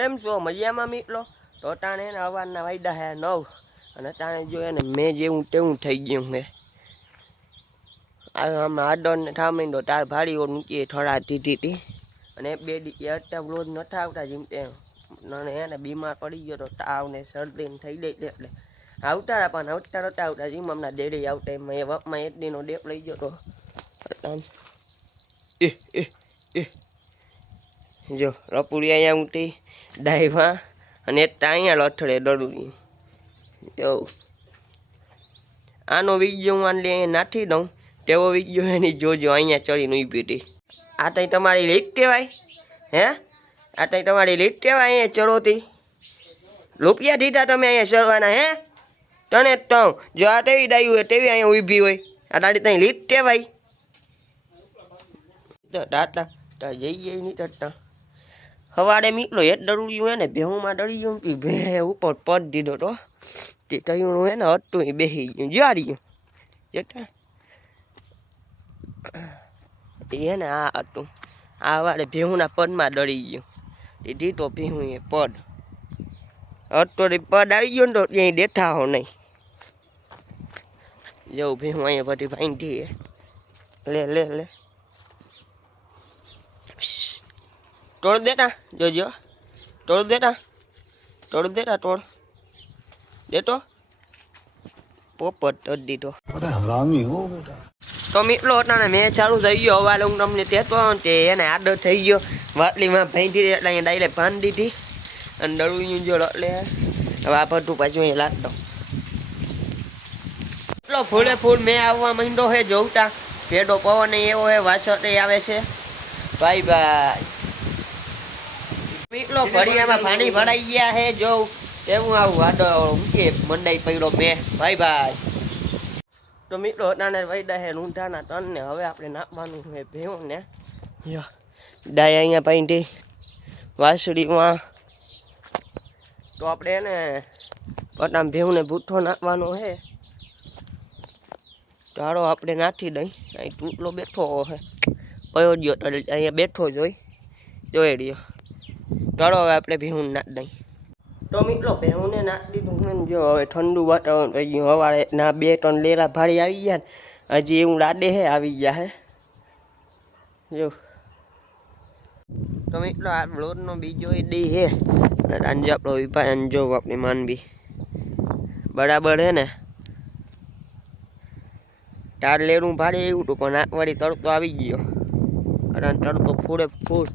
કેમ છો મજામાં મિત્રો? તો અટાણે એને અવારના વાયડા હે 9 અને અટાણે જો એને મેં જેવું તેવું થઈ ગયું હે. આમાં આડો ને ઠામીને તો તાર ભાડીઓ મૂકીએ થોડા દીધી અને બે દી અટ્ટા રોજ નથી આવતા જેમ કે એને બીમાર પડી ગયો તો તાવ ને શરદી ને થઈ ગઈ એટલે આવતા પણ આવતા નતા આવતા જેમ હમણાં ડેડી આવતા એમાં એ વપમાં એક દીનો ડેપ લઈ ગયો તો જો રપુડી અહીંયા ઉઠી ડાઈવા અને એક અહીંયા લથડે દડુડી જો આનો વીજ્યો હું આને નાખી દઉં તેવો વીજ્યો એની જોજો અહીંયા ચડીને ઊભી હતી. આ તઈ તમારી લીટ કહેવાય હે? આ તઈ તમારી લીટ કહેવાય અહીંયા ચડોતી રૂપિયા દીધા તમે અહીંયા ચડવાના હે? તને જ કહું જો આ તેવી ડાયું હોય તેવી અહીંયા ઊભી હોય આ તારી ત્યાં લીટ કહેવાય. ટાટા તા જઈએ નહીં તરતા સવારે નીકળો એક દડુડિયું હે ને ભેહુંમાં દડી ગયું ભે ઉપર પદ દીધો તો તે તયું હે ને હતું એ બેસી ગયું જાડી ગયું જેટા એ ને આ હતું આ વાળે ભેહુંના પદમાં દડી ગયું એ દીધો ભેહું એ પદ હતો પદ આવી ગયો ને તો ક્યાંય દેઠા હો નહીં જવું ભેહું અહીંયા બધી ભાઈ લે લે લે तोड़ देना जो जो तोड़ देना तोड़ दे तो पोपट तोड़ दी तो हरामी हो बेटा. तो मित्रों अटाणे मैं चालू થઈ ગયો હવાલે હું તમને કહેતો તે એને આડો થઈ ગયો વાટલીમાં ભાંધી એટલે અહીંયા ડાયરેક્ટ ભાંધી દીધી અને દળું જો એટલે હવે આ બધું પાછું અહીંયા લાગતો એટલો ફૂલે ફૂલ મેં આવવા માંડ્યો હે જોવતા પેડો પવન એવો હે વાસતે આવે છે. બાય બાય મિત્રો ભડિયામાં પાણી ભરાઈ ગયા હે જો એવું આવું વાડો મૂકે મંડાઈ પડ્યો મેં ભાઈ ભાઈ. તો મિત્રો અટાણે વૈડા હે ઊંધાના તનને હવે આપણે નાખવાનું છે ભેવું ને ડાય અહીંયા પાઈથી વાસળીમાં તો આપણે એને પટામ ભેવુંને ભૂઠ્ઠો નાખવાનો છે ચાલો આપણે નાખી દઈ અહીં ટૂટલો બેઠો હે કયો ગયો અહીંયા બેઠો જોઈ જોઈ રહ્યો ચાલો હવે આપણે ભેહું નાખી દઈ. તો મિત્રો ભેહુંને નાખી દીધું જો હવે ઠંડુ વાતાવરણ થઈ ગયું સવારે ના 2-3 લેરા ભાડી આવી ગયા ને હજી એવું લાડે હે આવી ગયા હે જો. તો મિત્રો આ બ્લોડનો બીજો એ ડી હે રાંજો આપણો વિભાજન જો આપણી માનવી બરાબર હે ને તાર લેરું ભાડે એવું હતું પણ આકવાડી તડકો આવી ગયો અને તડકો ફૂડે ફૂડ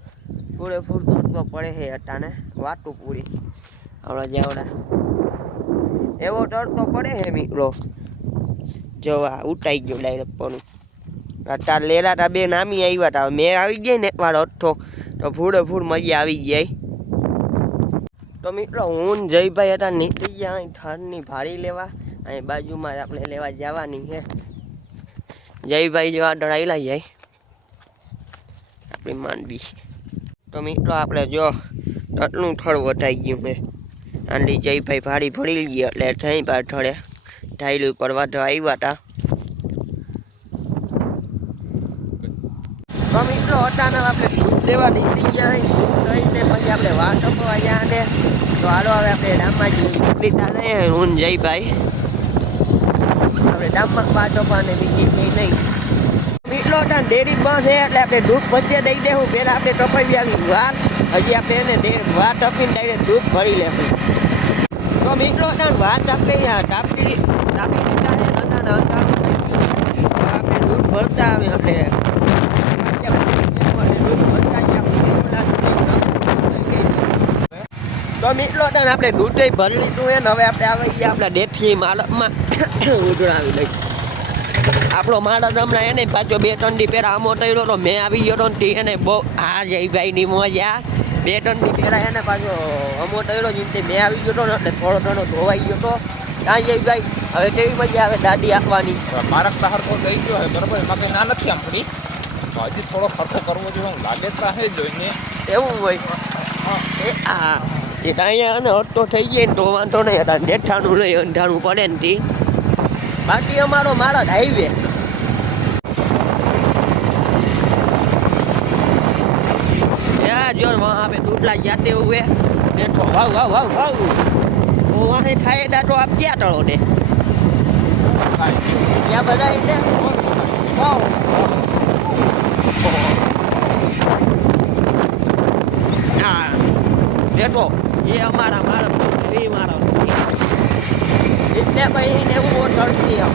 તડકો પડે છે અટાને વાટું પૂરી આપણા જાવડા એવો તડકો પડે છે મિત્રો જો આ ઉટાઈ ગયો ડાયરેક્ટ પણ તાર લેલા તા બે નામી આવ્યા હતા મેં આવી ગયા ને એકવાર અઠ્ઠો તો ફૂડે ફૂડ મજા આવી જાય. તો મિત્રો હું જયભાઈ હતા નીકળી ગયા અહીં ઠારની ભાડી લેવા અહીં બાજુમાં આપણે લેવા જવાની છે જયભાઈ જો આ ડરાયેલા જાય આપણી માનવી. તો મિત્રો આપણે જો તટલું થળ વધાઈ ગયું મેં આંડી જયભાઈ ભાડી ભરી ગઈ એટલે થઈ બાર થળે ઢાઈલું ઉપર વાઢવા આવ્યા હતા. તો મિત્રો અટાણે આપણે દૂધ લેવા નીકળી ગયા કહીને પછી આપણે વાત અપવા ગયા ને તો હાલો હવે આપણે ડામમાં નીકળીતા નહીં હું જયભાઈ આપણે ડામમાં વાત અપાને બીજી કંઈ નહીં. મિત્રો ત્યાં ડેરી બંધ છે એટલે આપણે દૂધ વચ્ચે દઈ દેવું પહેલાં આપણે ટપાવી આવી વાત હજી આપણે એને વાત ટપીને ડાયરેક્ટ દૂધ ભરી લેવું. તો મિત્રો ત્યાં વાત આપણે ટાપી દીધા છે આપણે દૂધ ભરતા આવે આપણે તો મિત્રો ત્યાં આપણે દૂધ ભરી લીધું છે ને હવે આપણે આવી ગયા આપણા દેશી માળમાં ઉજળાવી લઈ આપણો માળા હમણાં એને પાછો 2-3 દી પહેલાં આમો થયો તો મેં આવી ગયો તો એને બહુ આ જયભાઈની મોજા 2-3 દી પહેલાં એને પાછો અમો થયો જેમ તે મેં આવી ગયો તો એટલે થોડો ઘણો ધોવાઈ ગયો તો ત્યાં જયભાઈ હવે કેવી મજા આવે દાદી આપવાની મારક તો હરખો ગઈ ગયો હોય બરાબર એમાં કંઈ ના નથી આમ પડી તો હજી થોડો ખર્ચો કરવો જોઈએ હું લાગે તો હે જોઈને એવું હોય એ હા એ તો અહીંયા અને હટતો થઈ જાય ને તો વાંધો નહીં હતા નેઠાનું નહીં અંધારું પડે ને તી બાકી અમારો મારો હાઈવે जो वहाँ पे टूटला जाते हुए देखो वाह वाह वाह वाह वो वहाँ थाए डाटो आप क्या टड़ो दे क्या बताए थे वाह हाँ देखो ये हमारा मारा इसने भाई ने वो चढ़ दिया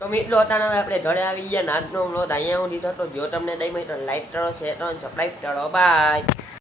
તો મિત્રો અટાણે હવે આપણે ઘરે આવી ગયા આજનો વ્લોગ અહીંયા સુધી થતો જો તમને દઈ તો લાઈક કરો શેર કરો સબસ્ક્રાઈબ કરો બાય